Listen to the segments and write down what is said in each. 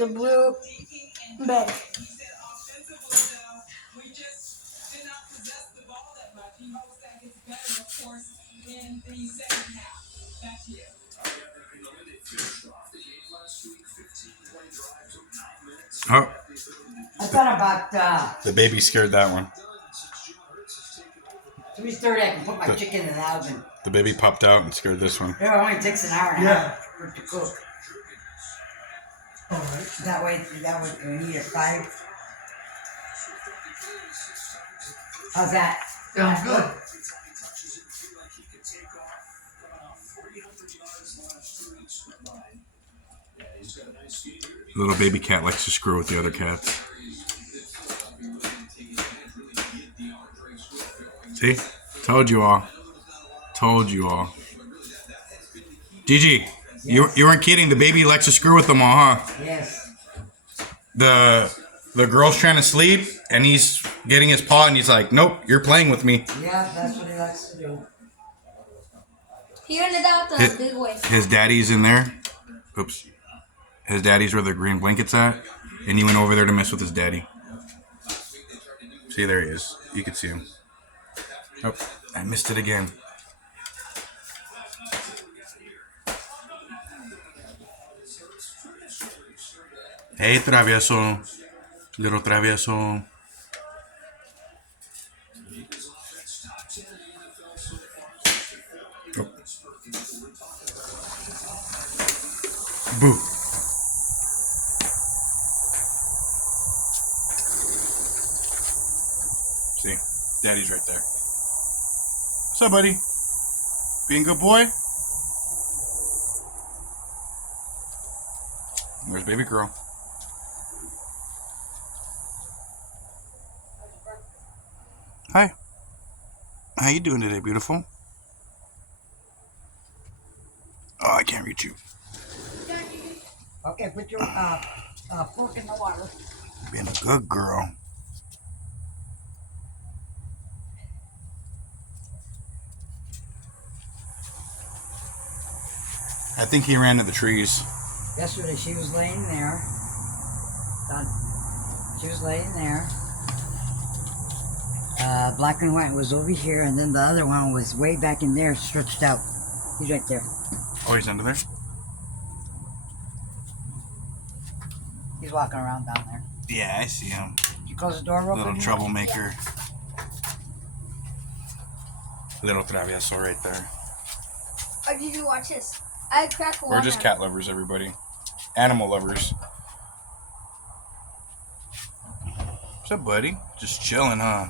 the blue bed. Oh, I thought about the baby scared that one. 3:30. I can put my chicken in the oven. The baby popped out and scared this one. It only takes an hour and a half for it to cook. All right. That way we need a 5. How's that? Sounds good. The little baby cat likes to screw with the other cats. See? Told you all. Told you all. Gigi, you weren't kidding. The baby likes to screw with them all, huh? Yes. The girl's trying to sleep, and he's getting his paw, and he's like, nope, you're playing with me. Yeah, that's what he likes to do. He ended out the big way. His daddy's in there. Oops. His daddy's where the green blanket's at, and he went over there to mess with his daddy. See, there he is. You can see him. Oh, I missed it again. Hey, travieso. Little travieso. Oh. Boo. See, daddy's right there. What's up, buddy? Being a good boy? There's baby girl. Hi. How you doing today, beautiful? Oh, I can't reach you. Okay, put your fork in the water. Being a good girl. I think he ran to the trees. Yesterday she was laying there. She was laying there. Black and white was over here, and then the other one was way back in there, stretched out. He's right there. Oh, he's under there? He's walking around down there. Yeah, I see him. Did you close the door real Little quick? troublemaker. Little travieso right there. Oh, did you watch this? I cracked one. We're just cat lovers, everybody. Animal lovers. What's up, buddy? Just chilling, huh?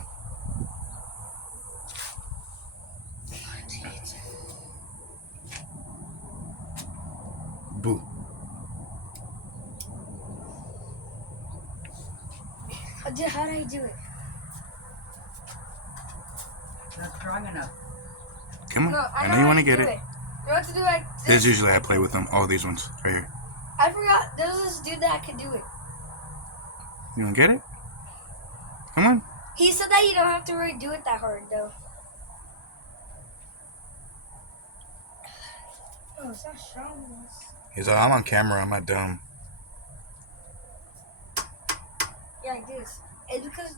Boo. How did I do it? Not strong enough. Come on. No, I know you want to get it. You want to do like This this? is usually I play with them. Oh, these ones. Right here. I forgot. There's this dude that could do it. You want to get it? Come on. He said that you don't have to really do it that hard, though. Oh, it's not strong. He's like, I'm on camera. I'm not dumb. Yeah, like this. It's because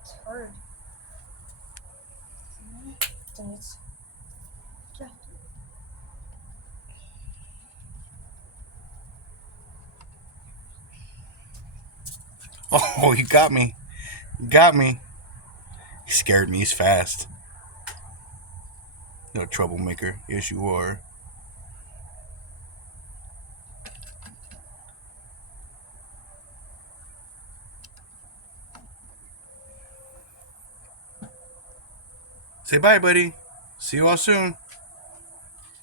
it's hard. Then it's... Oh, you got me. You got me. He scared me. He's fast. No troublemaker. Yes, you are. Say bye, buddy. See you all soon.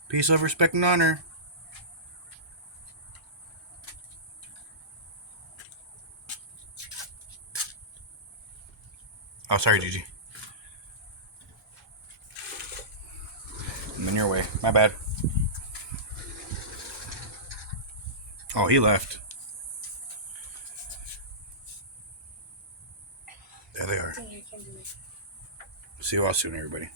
Peace, love, respect, and honor. Oh, sorry, Gigi. I'm in your way. My bad. Oh, he left. There they are. See you all soon, everybody.